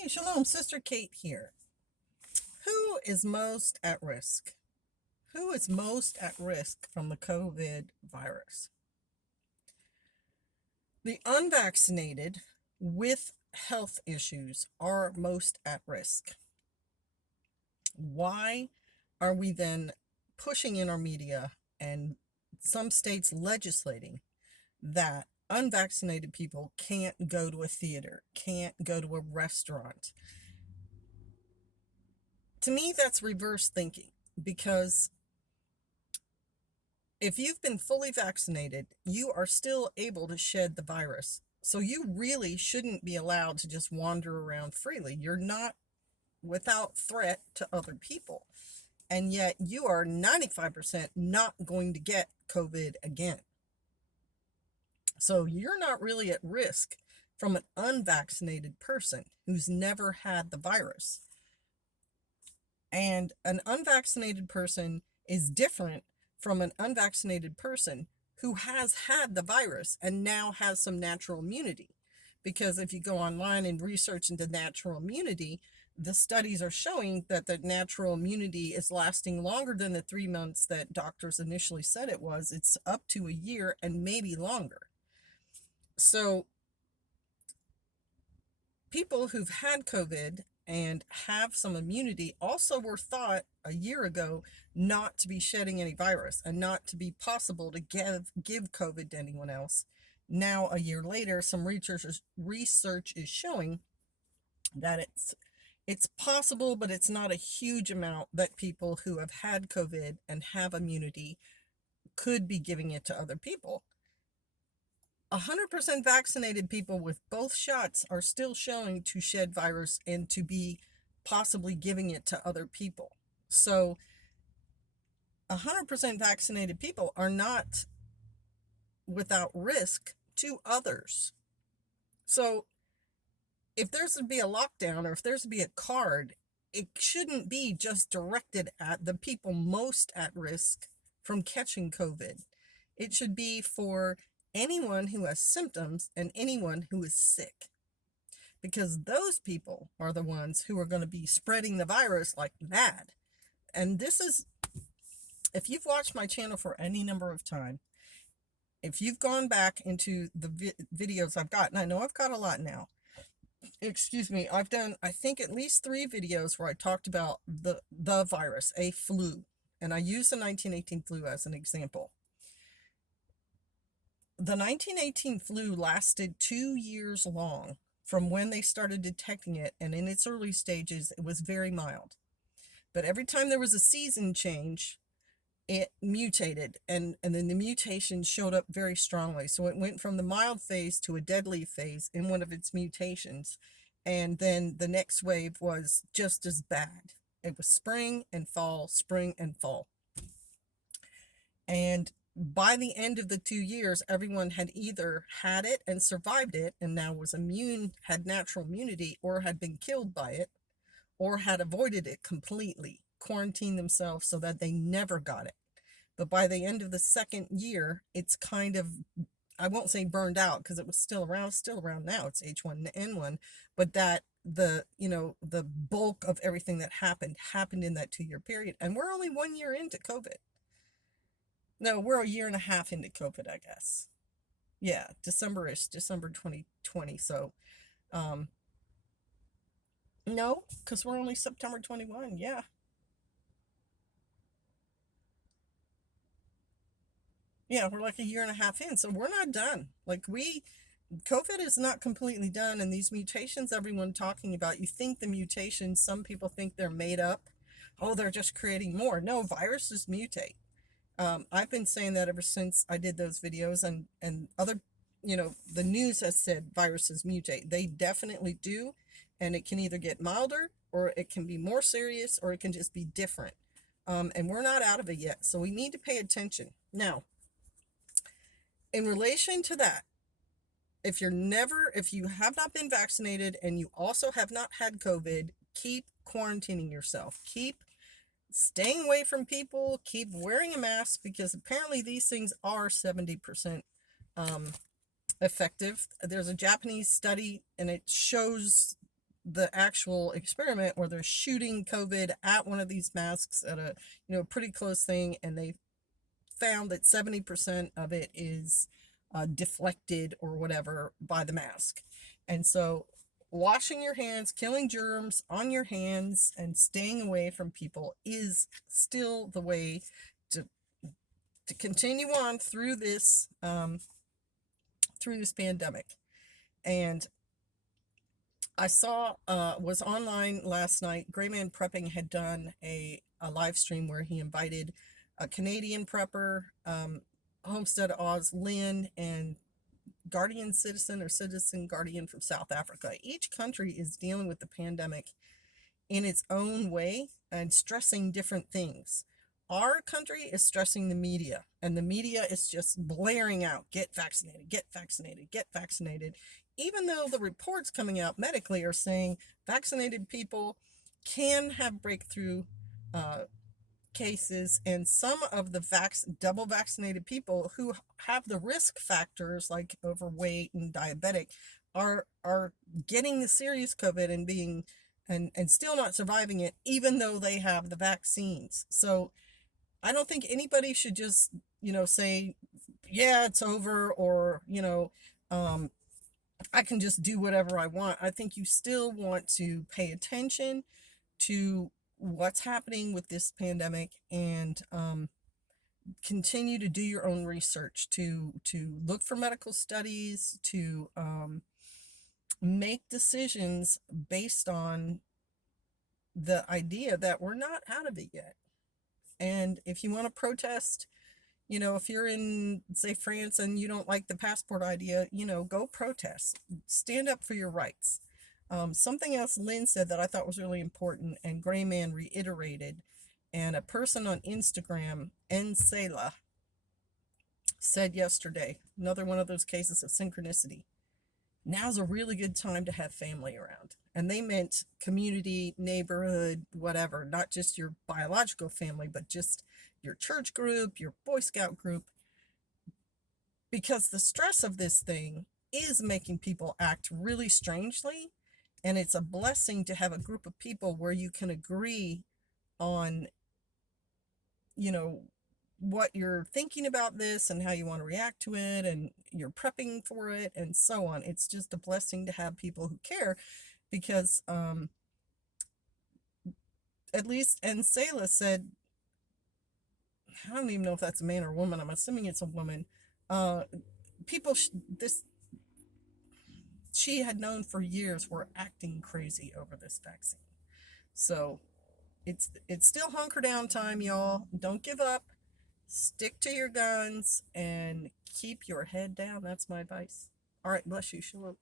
Hey, Shalom, Sister Kate here. Who is most at risk? Who is most at risk from the COVID virus? The unvaccinated with health issues are most at risk. Why are we then pushing in our media and some states legislating that unvaccinated people can't go to a theater, can't go to a restaurant? To me, that's reverse thinking, because if you've been fully vaccinated, you are still able to shed the virus. So you really shouldn't be allowed to just wander around freely. You're not without threat to other people. And yet you are 95% not going to get COVID again. So you're not really at risk from an unvaccinated person who's never had the virus. And an unvaccinated person is different from an unvaccinated person who has had the virus and now has some natural immunity. Because if you go online and research into natural immunity, the studies are showing that the natural immunity is lasting longer than the 3 months that doctors initially said it was. It's up to a year and maybe longer. So people who've had COVID and have some immunity also were thought a year ago not to be shedding any virus and not to be possible to give COVID to anyone else. Now, a year later, some research is showing that it's possible, but it's not a huge amount that people who have had COVID and have immunity could be giving it to other people. 100% vaccinated people with both shots are still showing to shed virus and to be possibly giving it to other people. So 100% vaccinated people are not without risk to others. So if there's to be a lockdown or if there's to be a card, it shouldn't be just directed at the people most at risk from catching COVID. It should be for anyone who has symptoms and anyone who is sick, because those people are the ones who are going to be spreading the virus like mad. And this is, if you've watched my channel for any number of time, if you've gone back into the videos I've got, and I know I've got a lot now, excuse me, I've done, I think, at least 3 videos where I talked about the virus, a flu, and I use the 1918 flu as an example. The 1918 flu lasted 2 years long from when they started detecting it, and in its early stages, it was very mild. But every time there was a season change, it mutated, and then the mutation showed up very strongly. So it went from the mild phase to a deadly phase in one of its mutations, and then the next wave was just as bad. It was spring and fall, spring and fall. And by the end of the 2 years, everyone had either had it and survived it and now was immune, had natural immunity, or had been killed by it, or had avoided it completely, quarantined themselves so that they never got it. But by the end of the second year, it's kind of, I won't say burned out because it was still around now, it's H1N1, but that the bulk of everything that happened in that 2 year period. And we're only 1 year into COVID. No, we're a year and a half into COVID, I guess. Yeah, December 2020. So, no, because we're only September 21. Yeah. Yeah, we're like a year and a half in. So we're not done. COVID is not completely done. And these mutations everyone talking about, you think the mutations, some people think they're made up. Oh, they're just creating more. No, viruses mutate. I've been saying that ever since I did those videos, and other, the news has said viruses mutate. They definitely do, and it can either get milder, or it can be more serious, or it can just be different. And we're not out of it yet, so we need to pay attention. Now, in relation to that, if you have not been vaccinated and you also have not had COVID, keep quarantining yourself. Keep staying away from people, keep wearing a mask, because apparently these things are 70% effective. There's a Japanese study and it shows the actual experiment where they're shooting COVID at one of these masks at a pretty close thing, and they found that 70% of it is deflected or whatever by the mask. And so washing your hands, killing germs on your hands, and staying away from people is still the way to continue on through this pandemic. And I saw was online last night. Gray Man Prepping had done a live stream where he invited a Canadian prepper, Homestead Oz Lynn, and Guardian Citizen or Citizen Guardian from South Africa. Each country is dealing with the pandemic in its own way and stressing different things. Our country is stressing the media, and the media is just blaring out, get vaccinated, get vaccinated, get vaccinated, even though the reports coming out medically are saying vaccinated people can have breakthrough cases, and some of the double vaccinated people who have the risk factors like overweight and diabetic are getting the serious COVID and being and still not surviving it, even though they have the vaccines. So I don't think anybody should just say, yeah, it's over, or I can just do whatever I want. I think you still want to pay attention to what's happening with this pandemic, and continue to do your own research, to look for medical studies, to make decisions based on the idea that we're not out of it yet. And if you want to protest, if you're in, say, France and you don't like the passport idea, go protest, stand up for your rights. Something else Lynn said that I thought was really important, and Gray Man reiterated, and a person on Instagram, Ensela, said yesterday, another one of those cases of synchronicity. Now's a really good time to have family around. And they meant community, neighborhood, whatever, not just your biological family, but just your church group, your Boy Scout group. Because the stress of this thing is making people act really strangely. And it's a blessing to have a group of people where you can agree on, what you're thinking about this and how you want to react to it, and you're prepping for it and so on. It's just a blessing to have people who care, because at least Ensela said, I don't even know if that's a man or a woman, I'm assuming it's a woman, people this she had known for years were acting crazy over this vaccine. So it's still hunker down time, y'all. Don't give up. Stick to your guns and keep your head down. That's my advice. All right, bless you. Shalom.